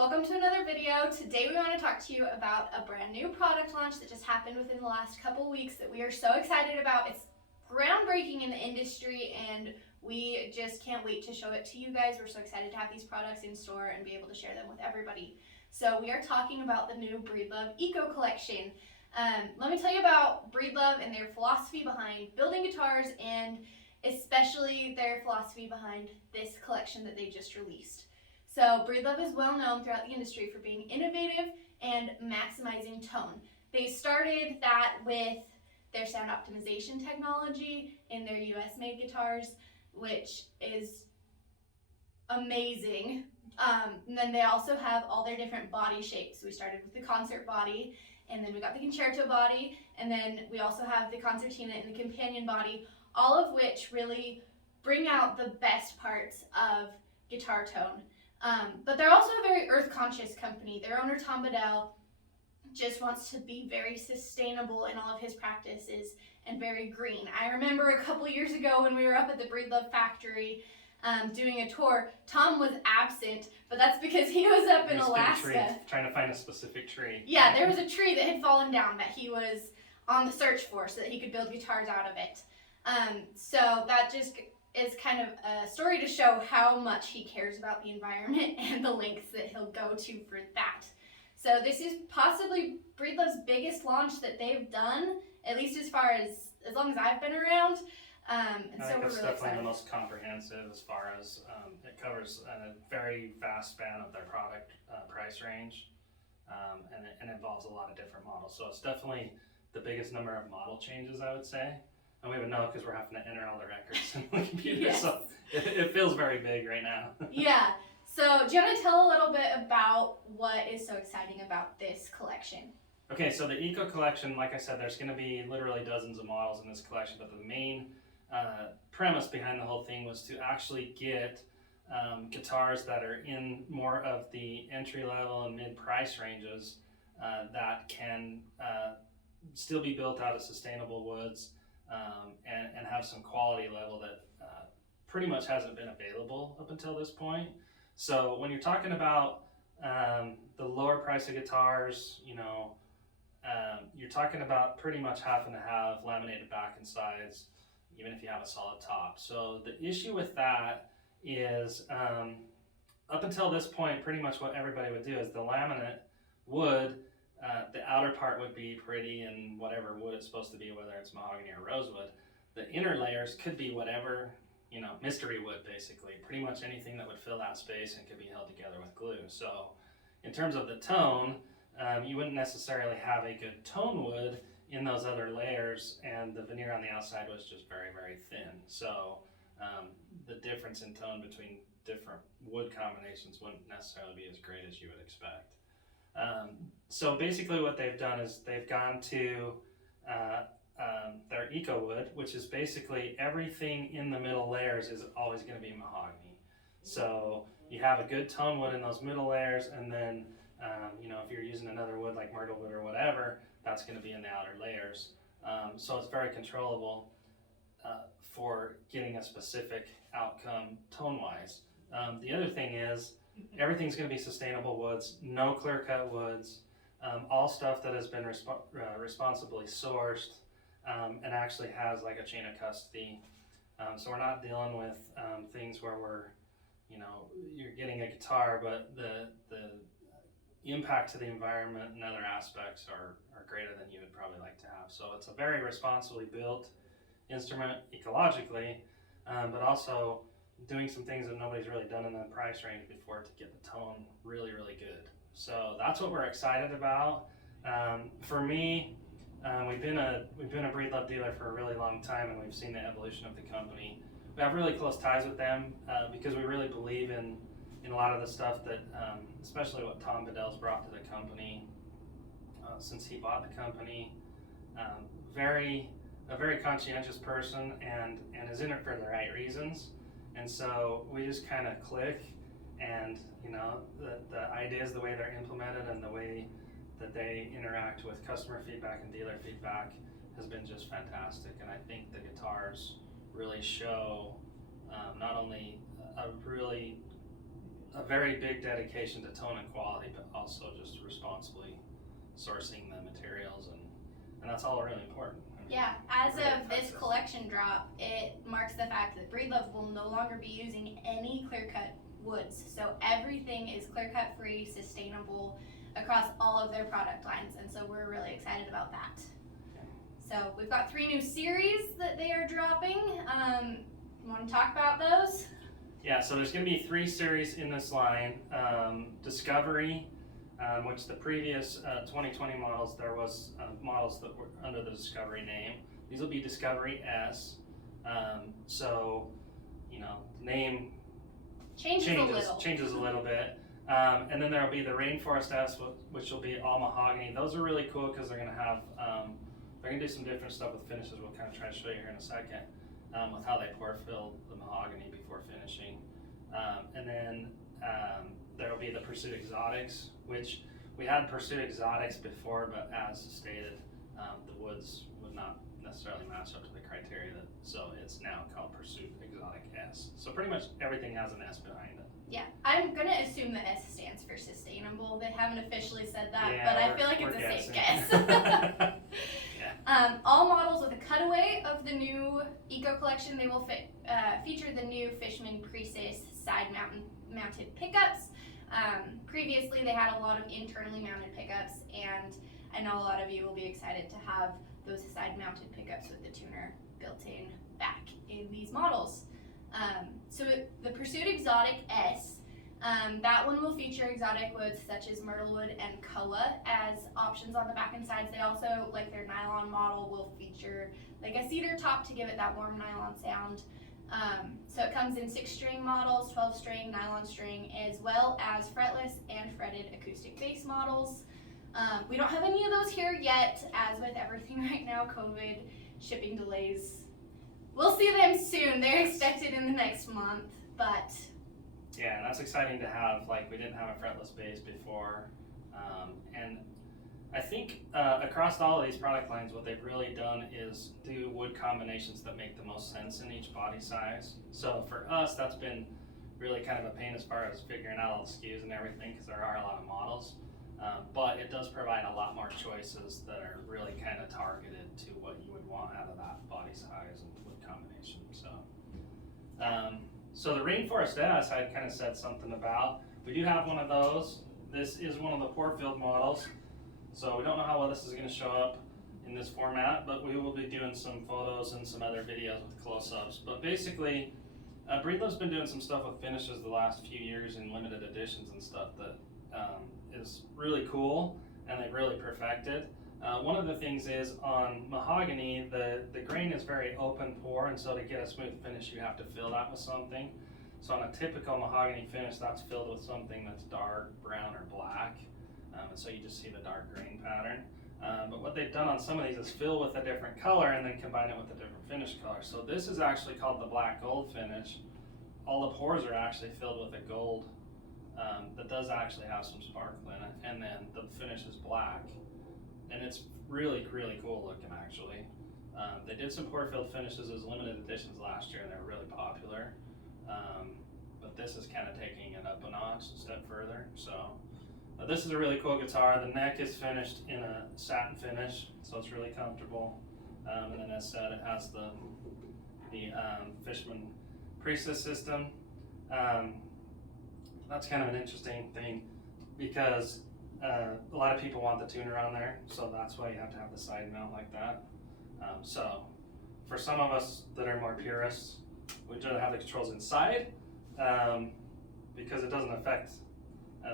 welcome to another video. Today we want to talk to you about a brand new product launch that just happened within the last couple weeks that we are so excited about. It's groundbreaking in the industry and we just can't wait to show it to you guys. We're so excited to have these products in store and be able to share them with everybody. So we are talking about the new Breedlove ECO Collection. Let me tell you about Breedlove and their philosophy behind building guitars, and especially their philosophy behind this collection that they just released. So Breedlove is well known throughout the industry for being innovative and maximizing tone. They started that with their sound optimization technology in their US made guitars, which is amazing. And then they also have all their different body shapes. We started with the concert body, and then we got the concerto body, and then we also have the concertina and the companion body, all of which really bring out the best parts of guitar tone. But they're also a very earth-conscious company. Their owner, Tom Bedell, just wants to be very sustainable in all of his practices and very green. I remember a couple years ago when we were up at the Breedlove factory doing a tour, Tom was absent, but that's because he was up in Alaska. Trying to find a specific tree. Yeah, there was a tree that had fallen down that he was on the search for so that he could build guitars out of it. So that just is kind of a story to show how much he cares about the environment and the lengths that he'll go to for that. So this is possibly Breedlove's biggest launch that they've done, at least as long as I've been around. And I so think we're it's really definitely excited. the most comprehensive as far as it covers a very vast span of their product price range, and it involves a lot of different models. So it's definitely the biggest number of model changes, I would say. And we would know because we're having to enter all the records in the computer, Yes. So it feels very big right now. Yeah. So do you want to tell a little bit about what is so exciting about this collection? Okay, so the Eco Collection, like I said, there's going to be literally dozens of models in this collection, but the main premise behind the whole thing was to actually get guitars that are in more of the entry level and mid price ranges that can still be built out of sustainable woods and have some quality level that pretty much hasn't been available up until this point. So when you're talking about the lower price of guitars, you're talking about pretty much having to have laminated back and sides, even if you have a solid top. So the issue with that is up until this point, pretty much what everybody would do is the laminate wood, the outer part would be pretty and whatever wood it's supposed to be, whether it's mahogany or rosewood. The inner layers could be whatever, mystery wood basically, pretty much anything that would fill that space and could be held together with glue. So in terms of the tone, you wouldn't necessarily have a good tone wood in those other layers, and the veneer on the outside was just very, very thin. So the difference in tone between different wood combinations wouldn't necessarily be as great as you would expect. So basically what they've done is they've gone to their Eco Wood, which is basically everything in the middle layers is always going to be mahogany. So you have a good tone wood in those middle layers, and then if you're using another wood like myrtle wood or whatever, that's going to be in the outer layers. So it's very controllable for getting a specific outcome tone-wise. The other thing is everything's going to be sustainable woods, no clear-cut woods, all stuff that has been responsibly sourced and actually has like a chain of custody. So we're not dealing with things where you're getting a guitar, but the impact to the environment and other aspects are greater than you would probably like to have. So it's a very responsibly built instrument ecologically, but also doing some things that nobody's really done in the price range before to get the tone really, really good. So that's what we're excited about. For me, we've been a Breedlove dealer for a really long time, and we've seen the evolution of the company. We have really close ties with them because we really believe in a lot of the stuff that, especially what Tom Bedell's brought to the company since he bought the company. A very conscientious person and is in it for the right reasons. And so we just kind of click, and the ideas, the way they're implemented and the way that they interact with customer feedback and dealer feedback has been just fantastic. And I think the guitars really show not only a really a very big dedication to tone and quality, but also just responsibly sourcing the materials, and that's all really important. Yeah, as really of this affects us. collection drop, it marks the fact that Breedlove will no longer be using any clear-cut woods. So everything is clear-cut free, sustainable across all of their product lines, and so we're really excited about that. So we've got 3 new series that they are dropping. You want to talk about those? Yeah, so there's going to be 3 series in this line. Discovery, which the previous 2020 models, there was models that were under the Discovery name. These will be Discovery S. So, you know, name changes a little bit. And then there will be the Rainforest S, which will be all mahogany. Those are really cool because they're going to have, they're going to do some different stuff with finishes. We'll kind of try to show you here in a second with how they pour fill the mahogany before finishing. And then there will be the Pursuit Exotics, which we had Pursuit Exotics before, but as stated, the woods would not necessarily match up to the criteria, so it's now called Pursuit Exotic S. So pretty much everything has an S behind it. Yeah, I'm gonna assume the S stands for sustainable. They haven't officially said that, but I feel like it's a safe guess. All models with a cutaway of the new Eco Collection, they will feature the new Fishman Precis side mounted pickups. Previously, they had a lot of internally mounted pickups, and I know a lot of you will be excited to have those side mounted pickups with the tuner built in back in these models. So the Pursuit Exotic S, that one will feature exotic woods such as myrtlewood and koa as options on the back and sides. They also, like their nylon model, will feature like a cedar top to give it that warm nylon sound. So it comes in 6-string models, 12-string, nylon string, as well as fretless and fretted acoustic bass models. We don't have any of those here yet, as with everything right now, COVID, shipping delays. We'll see them soon. They're expected in the next month, but yeah, that's exciting to have. Like, we didn't have a fretless bass before, and I think across all of these product lines, what they've really done is do wood combinations that make the most sense in each body size. So for us, that's been really kind of a pain as far as figuring out all the SKUs and everything, because there are a lot of models. But it does provide a lot more choices that are really kind of targeted to what you would want out of that body size and wood combination. So the Rainforest S, I kind of said something about. We do have one of those. This is one of the pour-filled models. So we don't know how well this is going to show up in this format, but we will be doing some photos and some other videos with close-ups. But basically, Breedlove's been doing some stuff with finishes the last few years in limited editions and stuff that is really cool, and they've really perfected. One of the things is on mahogany, the grain is very open pore, and so to get a smooth finish, you have to fill that with something. So on a typical mahogany finish, that's filled with something that's dark brown or black, and so you just see the dark grain pattern. But what they've done on some of these is fill with a different color and then combine it with a different finish color. So this is actually called the black gold finish. All the pores are actually filled with a gold that does actually have some sparkle in it, and then the finish is black, and it's really, really cool looking actually. They did some pour filled finishes as limited editions last year, and they're really popular. But this is kind of taking it up a notch, a step further. So this is a really cool guitar. The neck is finished in a satin finish, so it's really comfortable. And then as said, it has the Fishman Precis system. That's kind of an interesting thing because a lot of people want the tuner on there, so that's why you have to have the side mount like that. So for some of us that are more purists, we'd rather have the controls inside because it doesn't affect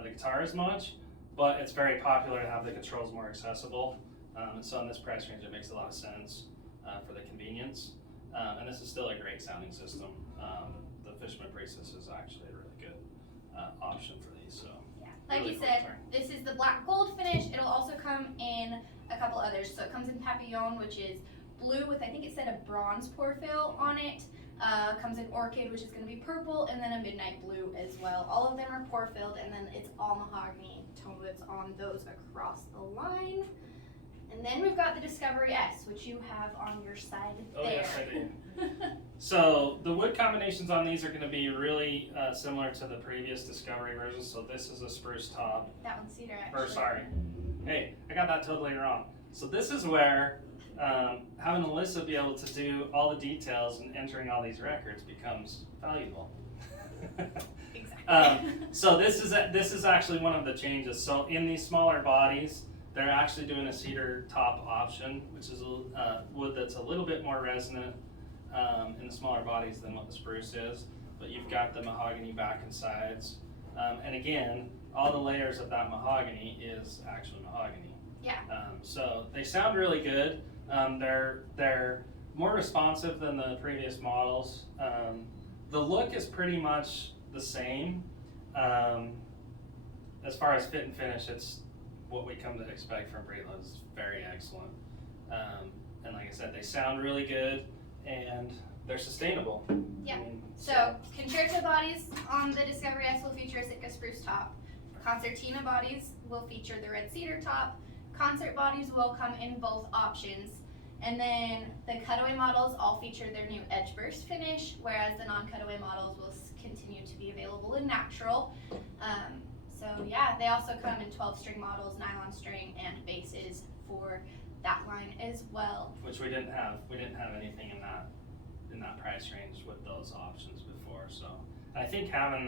the guitar as much, but it's very popular to have the controls more accessible. And so in this price range, it makes a lot of sense for the convenience. And this is still a great sounding system. The Fishman Precis is actually a really good option for these. So yeah, like really you cool said, guitar. this is the black gold finish. It'll also come in a couple others. So it comes in Papillon, which is blue with, I think it said a bronze pour fill on it. Comes in Orchid, which is going to be purple, and then a midnight blue as well. All of them are pour filled, and then it's all mahogany tone woods on those across the line. And then we've got the Discovery S, which you have on your side Oh, there. yes, I do. So the wood combinations on these are going to be really similar to the previous Discovery version. So this is a spruce top. That one's cedar, actually. Or sorry, hey, I got that totally wrong. So this is where having Alyssa be able to do all the details and entering all these records becomes valuable. Exactly. So this is actually one of the changes. So in these smaller bodies, they're actually doing a cedar top option, which is a wood that's a little bit more resonant in the smaller bodies than what the spruce is. But you've got the mahogany back and sides. And again, all the layers of that mahogany is actually mahogany. Yeah. So they sound really good. They're more responsive than the previous models. The look is pretty much the same. As far as fit and finish, it's what we come to expect from Breedlove. It's very excellent. And like I said, they sound really good and they're sustainable. Yeah. So concerto bodies on the Discovery S will feature a Sitka spruce top. Concertina bodies will feature the red cedar top. Concert bodies will come in both options. And then the cutaway models all feature their new edge burst finish, whereas the non-cutaway models will continue to be available in natural. So yeah, they also come in 12-string models, nylon string, and bases for that line as well. Which we didn't have. We didn't have anything in that price range with those options before. So I think having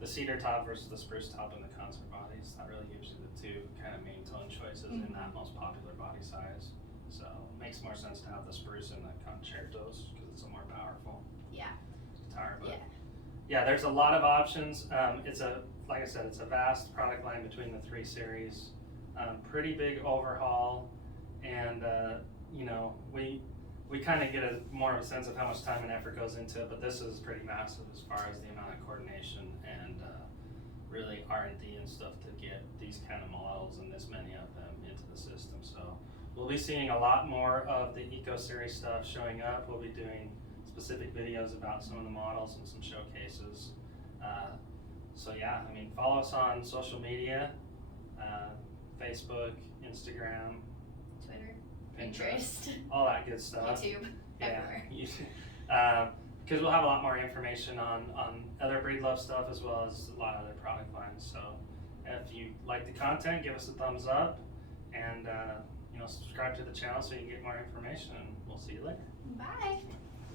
the cedar top versus the spruce top and the concert bodies, that really gives you the two kind of main tone choices in that most popular body size. So it makes more sense to have the spruce in the concertos because it's a more powerful guitar. But yeah, there's a lot of options. Like I said, it's a vast product line between the three series. Pretty big overhaul, and we kind of get more of a sense of how much time and effort goes into it. But this is pretty massive as far as the amount of coordination and really R&D and stuff to get these kind of models and this many of them into the system. So we'll be seeing a lot more of the Eco Series stuff showing up. We'll be doing specific videos about some of the models and some showcases. So yeah, I mean, follow us on social media, Facebook, Instagram, Twitter, Pinterest, Pinterest, all that good stuff. YouTube, everywhere. Because we'll have a lot more information on other Breedlove stuff as well as a lot of other product lines. So if you like the content, give us a thumbs up and subscribe to the channel so you can get more information, and we'll see you later. Bye.